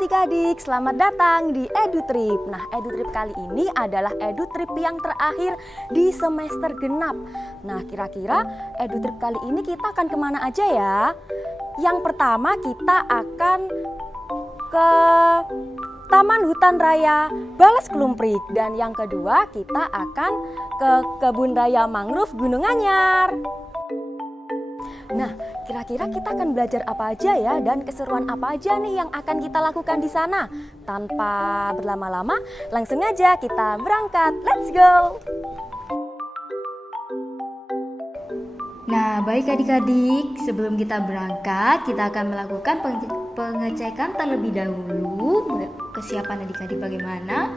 adik-adik, selamat datang di EduTrip. Nah, EduTrip kali ini adalah EduTrip yang terakhir di semester genap. Nah, kira-kira EduTrip kali ini kita akan kemana aja ya? Yang pertama kita akan ke Taman Hutan Raya Balas Klumprik. Dan yang kedua kita akan ke Kebun Raya Mangrove Gunung Anyar. Nah, kira-kira kita akan belajar apa aja ya dan keseruan apa aja nih yang akan kita lakukan di sana? Tanpa berlama-lama, langsung aja kita berangkat. Let's go! Nah, baik adik-adik, sebelum kita berangkat, kita akan melakukan pengecekan terlebih dahulu kesiapan adik-adik bagaimana.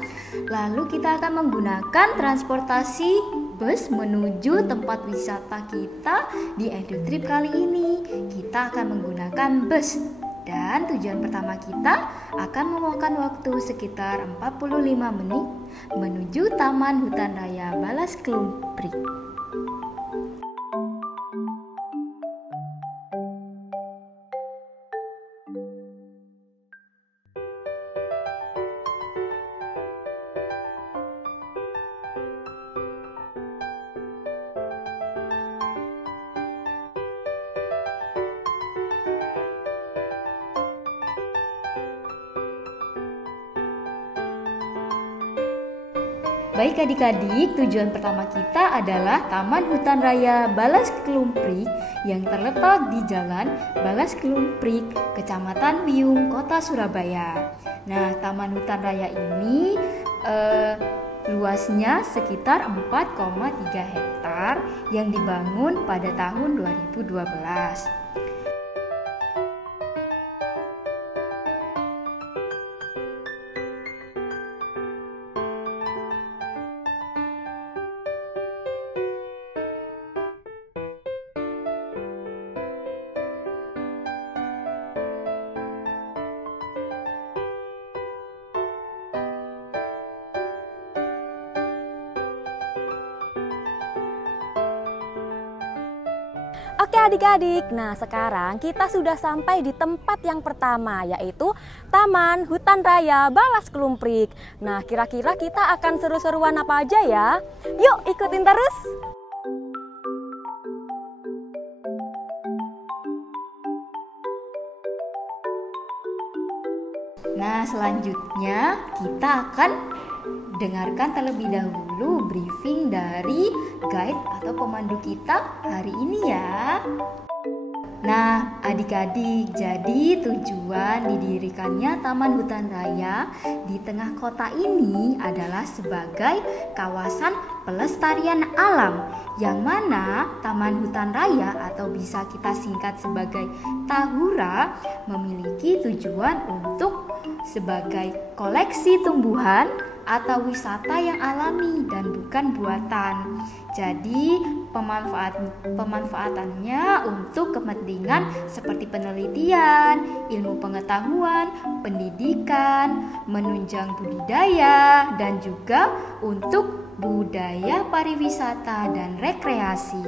Lalu kita akan menggunakan transportasi bus menuju tempat wisata kita di EduTrip kali ini. Kita akan menggunakan bus dan tujuan pertama kita akan memakan waktu sekitar 45 menit menuju Taman Hutan Raya Balas Klumprik. Baik adik-adik, tujuan pertama kita adalah Taman Hutan Raya Balas Klumprik yang terletak di Jalan Balas Klumprik, Kecamatan Wiyung, Kota Surabaya. Nah, Taman Hutan Raya ini luasnya sekitar 4,3 hektar yang dibangun pada tahun 2012. Oke adik-adik, nah sekarang kita sudah sampai di tempat yang pertama, yaitu Taman Hutan Raya Balas Klumprik. Nah, kira-kira kita akan seru-seruan apa aja ya? Yuk ikutin terus! Nah, selanjutnya kita akan dengarkan terlebih dahulu briefing dari guide atau pemandu kita hari ini ya. Nah, adik-adik, jadi tujuan didirikannya Taman Hutan Raya di tengah kota ini adalah sebagai kawasan pelestarian alam, yang mana Taman Hutan Raya atau bisa kita singkat sebagai Tahura memiliki tujuan untuk sebagai koleksi tumbuhan atau wisata yang alami dan bukan buatan. Jadi pemanfaatannya untuk kepentingan seperti penelitian, ilmu pengetahuan, pendidikan, menunjang budidaya, dan juga untuk budaya pariwisata dan rekreasi.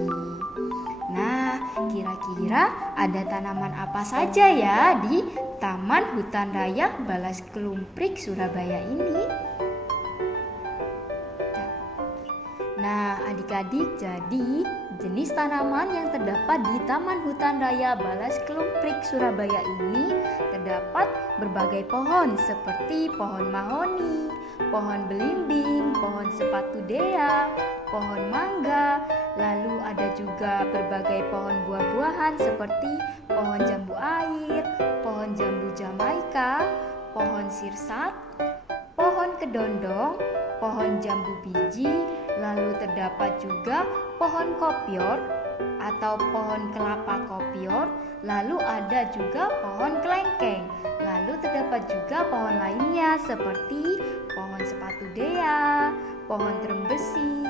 Nah, kira-kira ada tanaman apa saja ya di Taman Hutan Raya Balas Klumprik Surabaya ini? Nah, adik-adik, jadi jenis tanaman yang terdapat di Taman Hutan Raya Balas Klumprik Surabaya ini terdapat berbagai pohon seperti pohon mahoni, pohon belimbing, pohon sepatu dea, pohon mangga, lalu ada juga berbagai pohon buah-buahan seperti pohon jambu air, pohon jambu Jamaika, pohon sirsat, pohon kedondong, pohon jambu biji, lalu terdapat juga pohon kopior atau pohon kelapa kopior, lalu ada juga pohon kelengkeng, lalu terdapat juga pohon lainnya seperti pohon sepatu dea, pohon terembesi,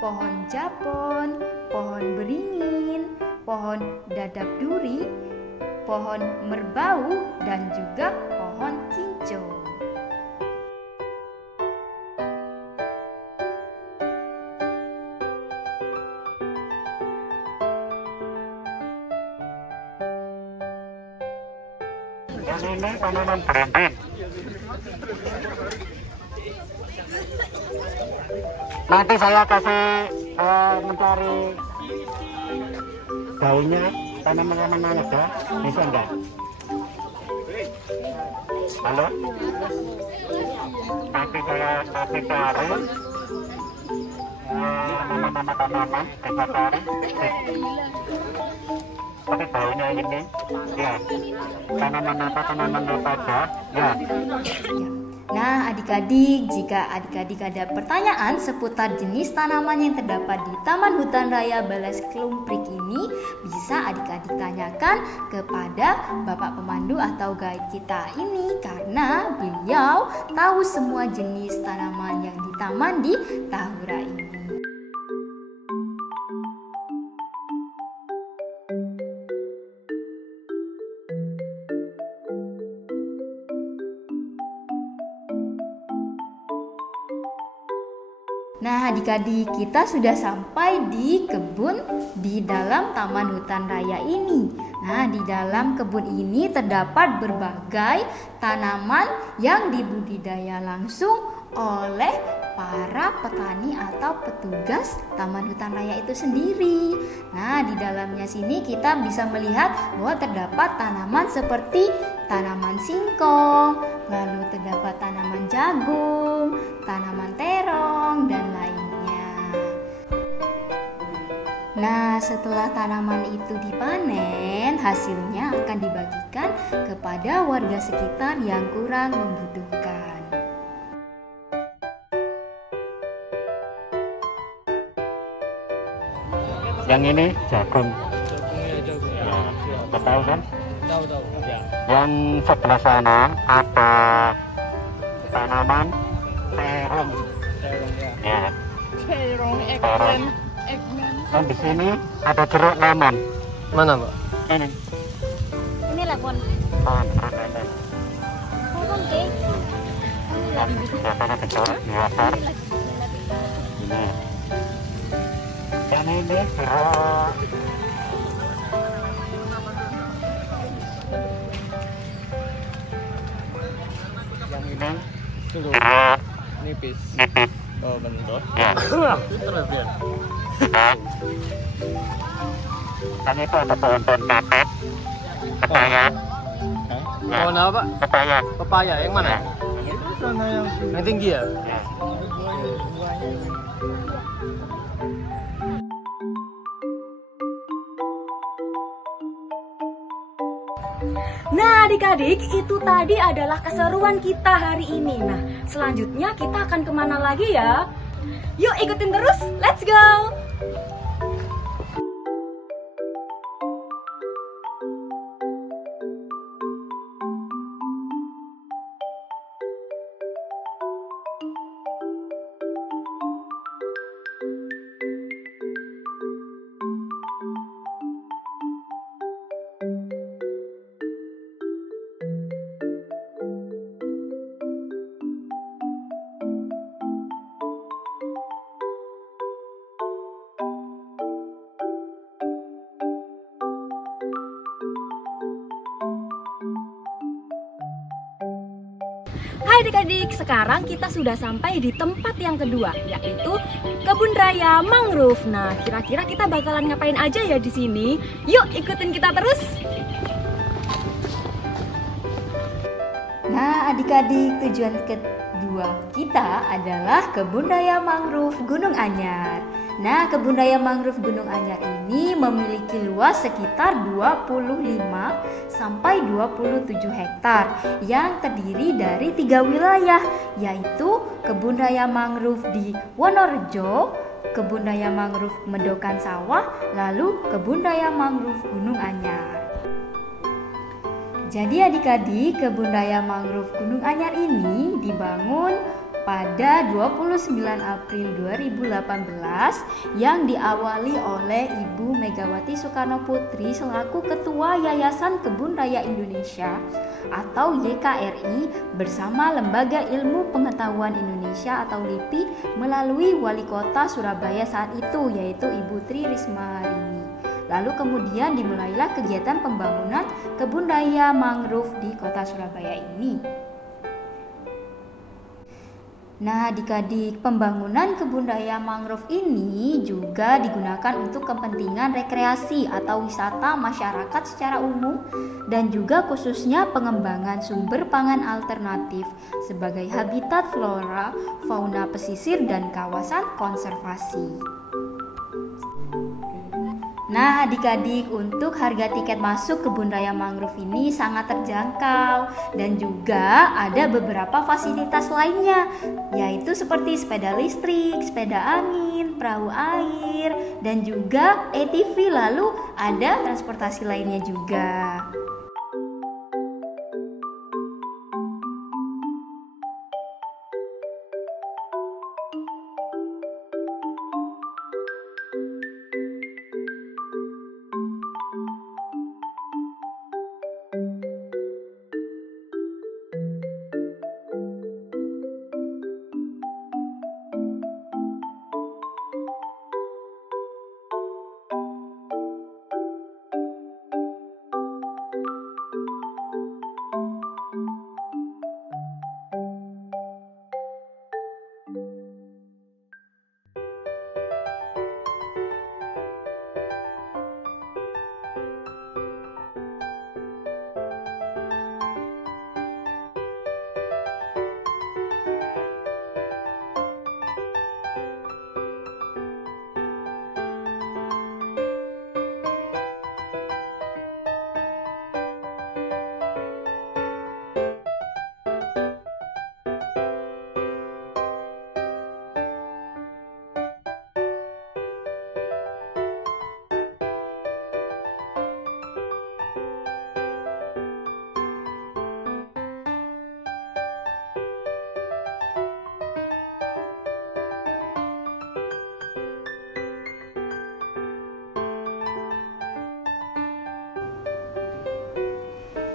pohon japon, pohon beringin, pohon dadap duri, pohon merbau, dan juga pohon kinco. Ini tanaman berentet. Nanti saya kasih mencari daunnya, tanaman-tanaman mana ada, bisa enggak? Halo? Nanti saya kasih cari nama-nama tanaman, bisa cari. Tapi daunnya ini, ya. Tanaman apa aja, ya. Nah, adik-adik, jika adik-adik ada pertanyaan seputar jenis tanaman yang terdapat di Taman Hutan Raya Balas Klumprik ini, bisa adik-adik tanyakan kepada Bapak Pemandu atau guide kita ini, karena beliau tahu semua jenis tanaman yang di taman di Tahura ini. Nah, adik-adik, kita sudah sampai di kebun di dalam Taman Hutan Raya ini. Nah, di dalam kebun ini terdapat berbagai tanaman yang dibudidaya langsung oleh para petani atau petugas Taman Hutan Raya itu sendiri. Nah, di dalamnya sini kita bisa melihat bahwa terdapat tanaman seperti tanaman singkong, lalu terdapat tanaman jagung, tanaman terong, dan lainnya. Nah, setelah tanaman itu dipanen, hasilnya akan dibagikan kepada warga sekitar yang kurang membutuhkan. Yang ini jagung. Ya, tahu kan? Tahu. Ya. Yang sebelah sana ada tanaman terong. Terong ya. Ya. Terong, Terong. eggman. Dan di sini ada jeruk lemon. Mana, Mbak? Ini. Ini lemon. Pohon jeruk lemon. Lemon cake. Dan biasanya dijual di pasar. Ini. Dan ini jeruk. Yang ini Dulu. jeruk Nipis. nipis. Oh, bentuk. Ya. Terus ya. Dan itu ada pohon-pohon kapet, pepaya, ya. Pohon apa, Pak? Pepaya. Pepaya. Yang mana? Ya. Yang tinggi ya? Ya. Nah, adik-adik, itu tadi adalah keseruan kita hari ini. Nah, selanjutnya kita akan kemana lagi ya? Yuk ikutin terus, let's go! Hai adik-adik, sekarang kita sudah sampai di tempat yang kedua, yaitu Kebun Raya Mangrove. Nah, kira-kira kita bakalan ngapain aja ya di sini? Yuk ikutin kita terus. Nah, adik-adik, tujuan kedua kita adalah Kebun Raya Mangrove Gunung Anyar. Nah, Kebun Raya Mangrove Gunung Anyar ini memiliki luas sekitar 25 sampai 27 hektar yang terdiri dari 3 wilayah, yaitu Kebun Raya Mangrove di Wonorejo, Kebun Raya Mangrove Medokan Sawah, lalu Kebun Raya Mangrove Gunung Anyar. Jadi adik-adik, Kebun Raya Mangrove Gunung Anyar ini dibangun pada 29 April 2018 yang diawali oleh Ibu Megawati Soekarno Putri selaku Ketua Yayasan Kebun Raya Indonesia atau YKRI bersama Lembaga Ilmu Pengetahuan Indonesia atau LIPI melalui Wali Kota Surabaya saat itu, yaitu Ibu Tri Risma Harini. Lalu kemudian dimulailah kegiatan pembangunan Kebun Raya Mangrove di Kota Surabaya ini. Nah, adik-adik, pembangunan kebun raya mangrove ini juga digunakan untuk kepentingan rekreasi atau wisata masyarakat secara umum dan juga khususnya pengembangan sumber pangan alternatif sebagai habitat flora, fauna pesisir dan kawasan konservasi. Nah, adik-adik, untuk harga tiket masuk kebun raya mangrove ini sangat terjangkau dan juga ada beberapa fasilitas lainnya, yaitu seperti sepeda listrik, sepeda angin, perahu air, dan juga ATV, lalu ada transportasi lainnya juga.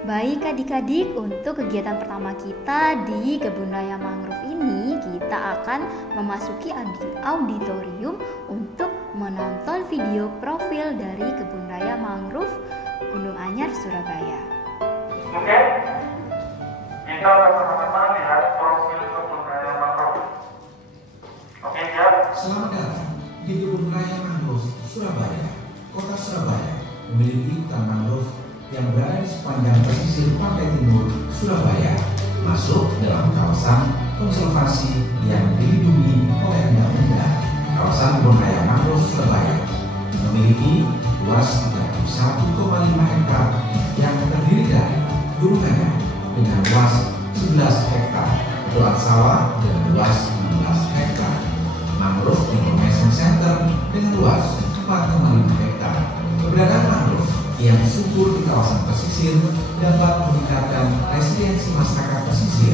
Baik adik-adik, untuk kegiatan pertama kita di kebun raya mangrove ini, kita akan memasuki auditorium untuk menonton video profil dari kebun raya mangrove Gunung Anyar, Surabaya. Oke, kita sama-sama lihat profil kebun raya mangrove. Oke, siap? Selamat datang di kebun raya mangrove Surabaya. Kota Surabaya memiliki hutan mangrove yang berada di sepanjang pesisir pantai timur Surabaya, masuk dalam kawasan konservasi yang dilindungi oleh undang-undang. Kawasan kebun raya mangrove Surabaya memiliki luas 31,5 hektar yang terdiri dari gunung merah dengan luas 11 hektar, luas sawah dengan luas 16 hektar, mangrove information center dengan luas 4,5 hektar. Keberadaan mangrove yang subur di kawasan pesisir dapat meningkatkan resiliensi masyarakat pesisir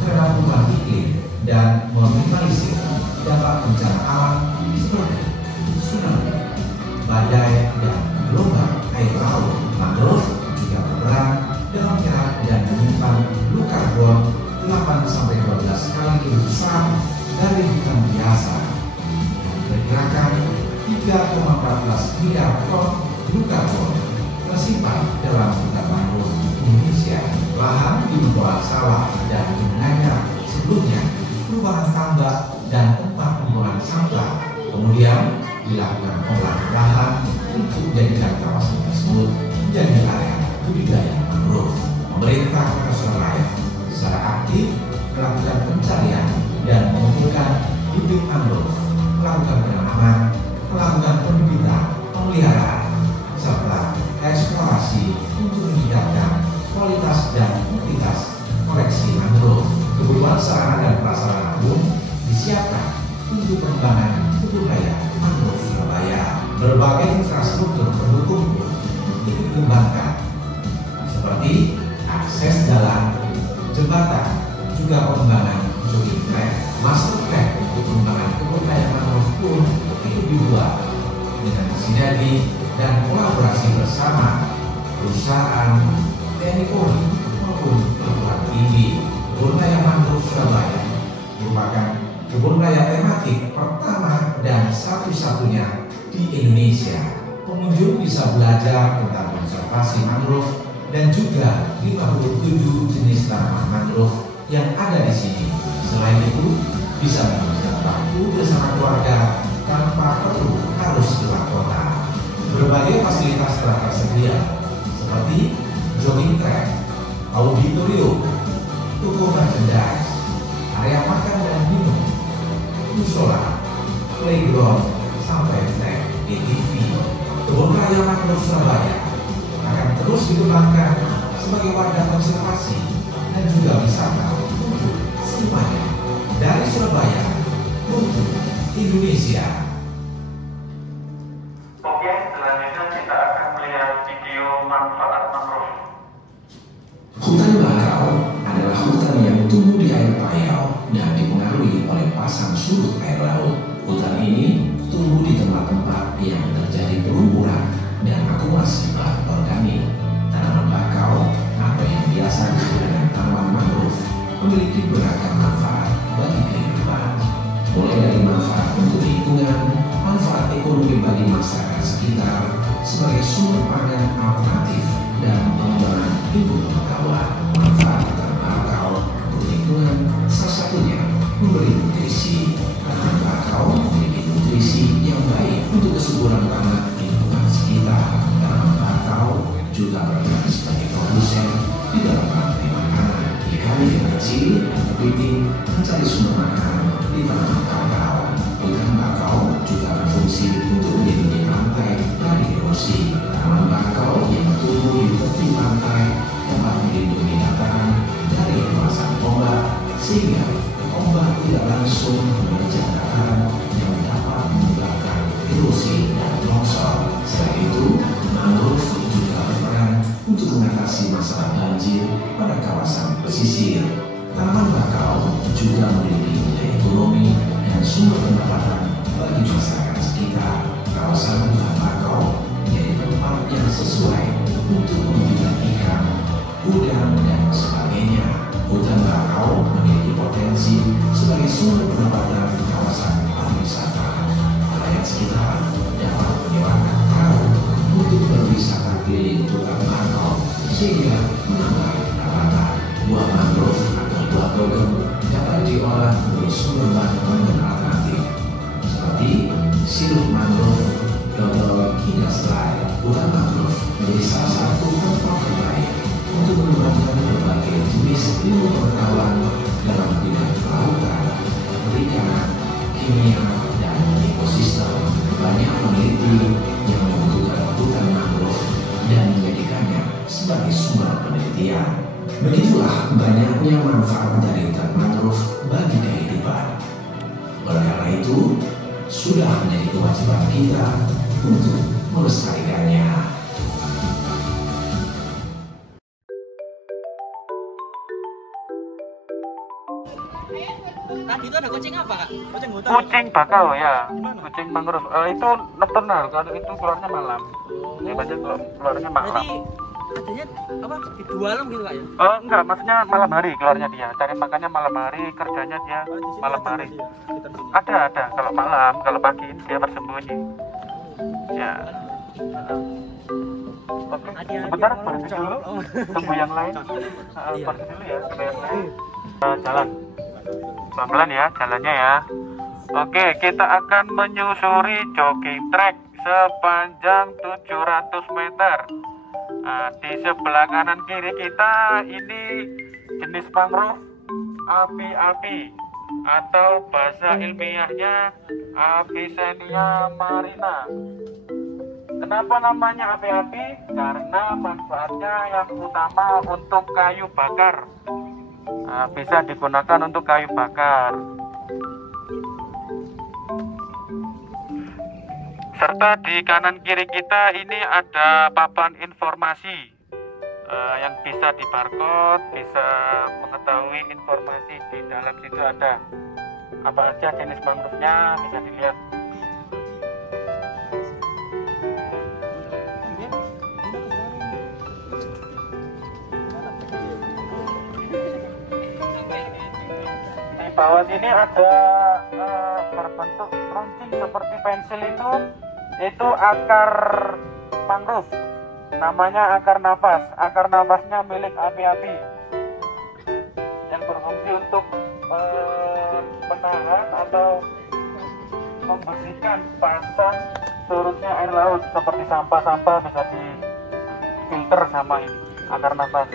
terhadap perubahan iklim dan meminimalisir dampak bencana alam seperti tsunami, badai, dan gelombang air laut. Mangrove juga berperan dalam menyerap dan menyimpan blue carbon 8-12 kali lebih besar dari hutan biasa. Diperkirakan 3,14 miliar ton blue carbon tersimpan dalam hutan mangrove Indonesia. Lahan di pembuangan sawah dan gunungnya sebelumnya merupakan tambak dan tempat pembuangan sampah. Kemudian dilakukan pengolahan lahan untuk menjadikan kawasan tersebut menjadi area budidaya mangrove. Pemerintah Kota Surabaya secara aktif melakukan pencarian dan mengumpulkan bibit mangrove, melakukan penanaman, melakukan pembibitan, pemeliharaan, serta eksplorasi untuk meningkatkan kualitas dan kuantitas koleksi mangrove. Kebutuhan sarana dan prasarana umum disiapkan untuk pengembangan kebun raya mangrove Surabaya. Berbagai infrastruktur pendukung dikembangkan seperti akses jalan, jembatan, juga pengembangan jogging track, master track untuk pengembangan kebun raya mangrove pun itu dibuat dengan sinergi dan kolaborasi bersama perusahaan TNI Polri maupun perguruan tinggi. Kebun raya mangrove Surabaya merupakan kebun raya tematik pertama dan satu-satunya di Indonesia. Pengunjung bisa belajar tentang konservasi mangrove dan juga 57 jenis tanaman mangrove yang ada di sini. Selain itu, bisa menghabiskan waktu bersama keluarga tanpa perlu harus keluar kota. Berbagai fasilitas telah tersedia, seperti jogging track, auditorium, toko merchandise, area makan dan minum, musola, playground, sampai track ATV. Kebun Raya Mangrove Surabaya akan terus dikembangkan sebagai wadah konservasi dan juga wisata untuk semuanya. Dari Surabaya untuk Indonesia. Oke, selanjutnya kita akan melihat video manfaat mangrove. Hutan bakau adalah hutan yang tumbuh di air payau dan dipengaruhi oleh pasang surut air laut. Hutan ini tumbuh di tempat-tempat yang terjadi perumuran dan akumulasi bahan organik. Tanaman bakau atau yang biasa disebut dengan tanaman mangrove memiliki beragam manfaat bagi kehidupan, mulai dari manfaat untuk lingkungan, manfaat ekonomi bagi masyarakat sekitar, sebagai sumber pangan alternatif dan pengembangan ilmu pengetahuan. Manfaat tanaman bakau untuk lingkungan salah satunya memberi nutrisi. Tanaman bakau memiliki nutrisi yang baik untuk kesuburan tanah lingkungan sekitar. Tanaman bakau juga berperan sebagai produsen di dalam rantai makanan. Ikan kecil dan kepiting mencari sumber makanan di tanaman bakau. Hutan bakau juga berfungsi untuk melindungi pantai dari erosi. Tanaman bakau yang tumbuh di tepi pantai dapat melindungi dataran dari lepasan ombak, sehingga ombak tidak langsung menerjang dataran yang dapat menyebabkan erosi dan longsor. Selain itu, mangrove juga berperan untuk mengatasi masalah banjir pada kawasan pesisir. Tanaman bakau juga memiliki nilai ekonomi dan sumber pendapatan bagi masyarakat sekitar. Kawasan hutan bakau menjadi tempat yang sesuai untuk membina ikan, udang, dan sebagainya. Hutan bakau memiliki potensi sebagai sumber pendapatan kawasan pariwisata. Nelayan sekitar dapat menyewakan perahu untuk berwisata keliling hutan bakau sehingga menambah pendapatan. Buah mangrove atau buah dogem dapat diolah menjadi sumber bahan pangan alternatif seperti sirup mangrove, dodol, hingga selai. Hutan mangrove menjadi salah satu tempat terbaik untuk mengembangkan berbagai jenis ilmu pengetahuan dalam bidang kelautan, perikanan, kimia, dan ekosistem. Banyak peneliti yang membutuhkan hutan mangrove dan menjadikannya sebagai sumber penelitian. Begitulah banyaknya manfaat dari hutan mangrove bagi kehidupan. Oleh karena itu, sudah menjadi kewajiban kita untuk melestarikannya. Tadi itu ada kucing apa, Kak? Kucing hutan. Kucing bakau ya, kucing mangrove. Itu nocturnal, kalau itu keluarnya malam. Ya banyak keluarnya malam. Berarti adanya apa? Di dua malam gitu, Kak ya? Oh enggak, maksudnya malam hari keluarnya dia. Cari makannya malam hari, kerjanya dia Oh, di sini malam ada hari. masih ya, sekitar sini. Ada. Kalau malam, kalau pagi dia bersembunyi. Ya. Oke, sebentar berhenti dulu. Tunggu yang lain. Berhenti dulu ya, tunggu yang lain. Jalan. Pelan-pelan ya jalannya ya. Oke, kita akan menyusuri jogging track sepanjang 700 meter. Nah, di sebelah kanan kiri kita ini jenis mangrove api-api atau bahasa ilmiahnya Avicennia marina. Kenapa namanya api-api? Karena manfaatnya yang utama untuk kayu bakar. Nah, bisa digunakan untuk kayu bakar. Serta di kanan kiri kita ini ada papan informasi yang bisa di barcode, bisa mengetahui informasi di dalam situ ada apa aja jenis mangrove-nya, bisa dilihat. Di bawah sini ada berbentuk runcing seperti pensil itu akar mangrove, namanya akar nafas. Akar nafasnya milik api-api yang berfungsi untuk menahan atau membersihkan pasang surutnya air laut, seperti sampah-sampah bisa difilter sama ini agar nafas.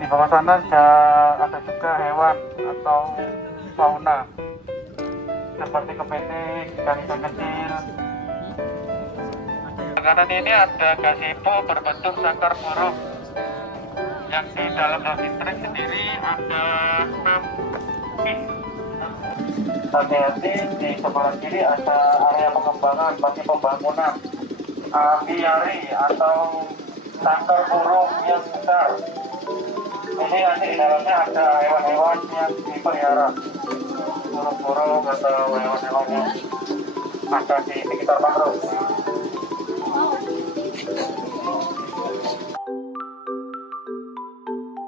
Di bawah sana ada juga hewan atau fauna seperti kepiting, ikan-ikan kecil. Di kanan ini ada gazebo berbentuk sangkar burung, yang di dalam Dolphin Track sendiri ada 6 bis. Hati-hati, di sebelah kiri ada area pengembangan, masih pembangunan aviary atau sangkar burung yang besar. Ini nanti di dalamnya ada hewan-hewan yang dipelihara, burung-burung atau hewan-hewan yang ada di sekitar mangrove.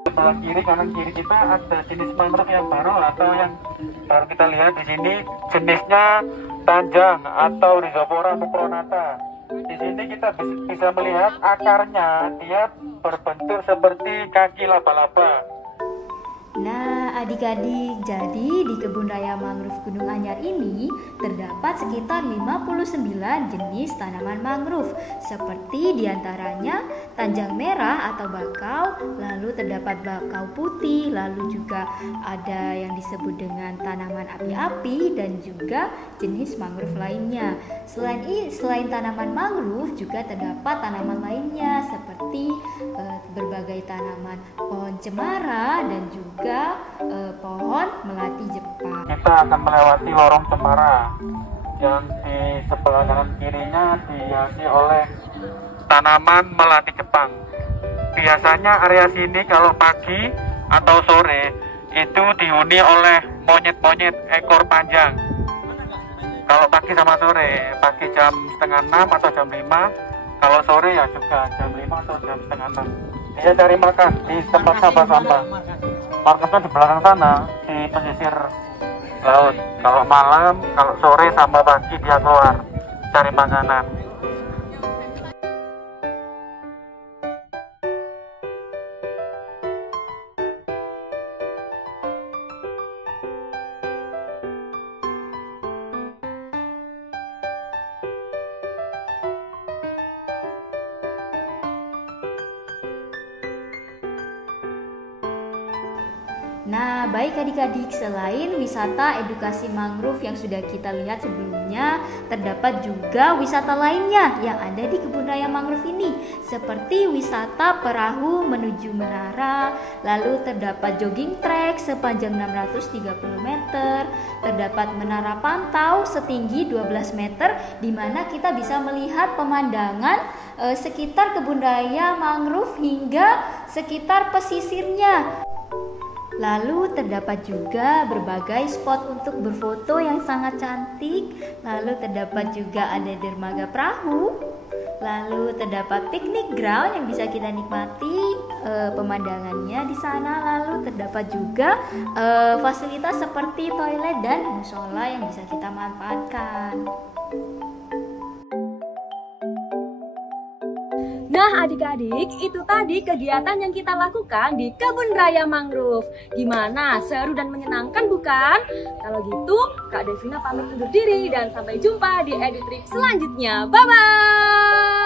Sebelah kiri, kanan kiri kita ada jenis mangrove yang baru atau yang baru kita lihat di sini, jenisnya tanjang atau Rhizopora mucronata. Di sini kita bisa melihat akarnya, dia berbentuk seperti kaki laba-laba. Nah, adik-adik, jadi di Kebun Raya Mangrove Gunung Anyar ini terdapat sekitar 59 jenis tanaman mangrove, seperti diantaranya tanjang merah atau bakau, lalu terdapat bakau putih, lalu juga ada yang disebut dengan tanaman api-api dan juga jenis mangrove lainnya. Selain tanaman mangrove juga terdapat tanaman lainnya seperti berbagai tanaman pohon cemara dan juga pohon melati Jepang. Kita akan melewati lorong cemara yang di sebelah kanan kirinya dihiasi oleh tanaman melati Jepang. Biasanya area sini kalau pagi atau sore itu dihuni oleh monyet-monyet ekor panjang. Kalau pagi sama sore, pagi jam 5:30 atau jam 5, kalau sore ya juga jam 5 atau jam 5:30. Dia cari makan di tempat sampah-sampah. Marketnya di belakang sana, di pesisir laut. Kalau malam, kalau sore sama pagi dia keluar cari makanan. Nah, baik adik-adik, selain wisata edukasi mangrove yang sudah kita lihat sebelumnya, terdapat juga wisata lainnya yang ada di Kebun Raya Mangrove ini, seperti wisata perahu menuju menara, lalu terdapat jogging track sepanjang 630 meter, terdapat menara pantau setinggi 12 meter, di mana kita bisa melihat pemandangan sekitar Kebun Raya Mangrove hingga sekitar pesisirnya. Lalu terdapat juga berbagai spot untuk berfoto yang sangat cantik. Lalu terdapat juga ada dermaga perahu. Lalu terdapat picnic ground yang bisa kita nikmati pemandangannya di sana. Lalu terdapat juga fasilitas seperti toilet dan musola yang bisa kita manfaatkan. Nah adik-adik, itu tadi kegiatan yang kita lakukan di Kebun Raya Mangrove. Gimana? Seru dan menyenangkan bukan? Kalau gitu, Kak Devina pamit undur diri dan sampai jumpa di EduTrip selanjutnya. Bye-bye!